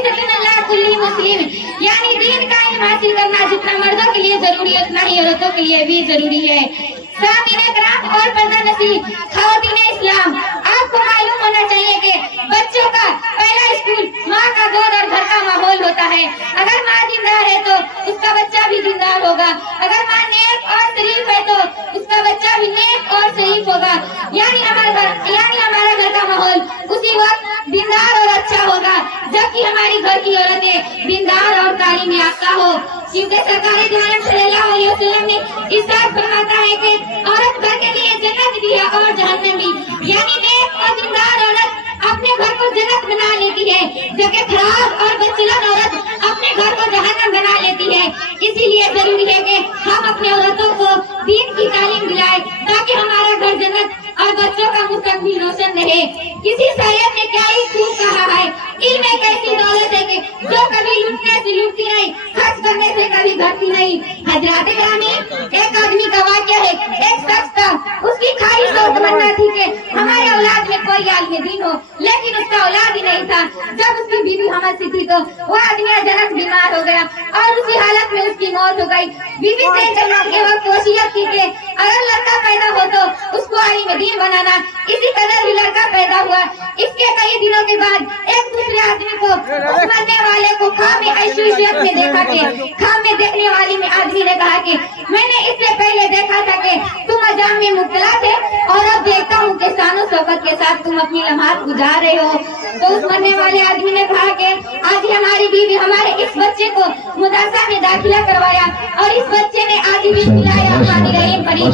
मुस्लिम, यानी दीन का इल्म हासिल करना जितना मर्दों के लिए जरूरी है उतना ही औरतों के लिए भी जरूरी है। सामीन कराम और पर्दा नसी ख़वातीन इस्लाम, आपको मालूम होना चाहिए कि बच्चों का पहला स्कूल माँ का गोद और घर का माहौल होता है। अगर माँ जिंदार है तो उसका बच्चा भी जिंदार होगा, अगर माँ नेक और शरीफ है तो उसका बच्चा भी नेक और शरीफ होगा। यानी हमारा घर का माहौल उसी वक्त दीनदार और अच्छा होगा जबकि हमारी घर की औरतें दीनदार और तालीम याफ्ता हो, क्योंकि सरकार दो आलम सल्लल्लाहु अलैहि वसल्लम ने इरशाद फरमाता है कि औरत घर के लिए जन्नत भी है और जहन्नम भी। यानी नेक और दीनदार औरत अपने घर को जन्नत बना लेती है, जबकि खराब और बदचलन औरत अपने घर को जहन्नम बना लेती है। इसीलिए जरूरी है कि हम अपने औरतों को दीन की तालीम दिलाएं ताकि हमारा घर जन्नत और बच्चों का मुस्तकबिल रोशन रहे। किसी शायर ने क्या ही खूब कहा है, इल्म एक ऐसी दौलत है कि जो कभी लूटने से लूटती नहीं, खर्च करने से कभी घटती नहीं। हजरात ग्रामी, एक आदमी का वाक़या है, एक शख्स था, उसकी ख्वाहिश और तमन्ना थी कि हमारे औलाद में कोई आलिम दीन हो, लेकिन उसका औलाद ही नहीं था। जब उसकी बीवी हमद सी थी तो वो आदमी अचानक बीमार हो गया और उसी हालत में उसकी मौत हो गई। बीवी से जन्नत के वक्त वसीयत की कि अगर लड़का पैदा हो तो उसको आलिम दीन बनाना। इसी कदर ही लड़का पैदा हुआ। इसके कई दिनों के बाद एक दूसरे आदमी को उस मरने वाले को ख्वाब में ऐशोइयत में देखा कि ख्वाब में देखने वाली में आदमी ने कहा कि मैंने इससे पहले देखा था कि तुम अजाम में मुब्तला थे और अब देखता हूँ कि शानो शौकत के साथ तुम अपनी लम्हात गुजार रहे हो। तो उस मरने वाले आदमी ने कहा कि आज ही हमारी बीवी हमारे इस बच्चे को मदरसा में दाखिला करवाया और इस बच्चे ने आज ही बिस्मिल्लाहिर्रहमानिर्रहीम पढ़ी,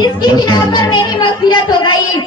जिसकी बिना पर मेरी मग़फ़िरत हो गई।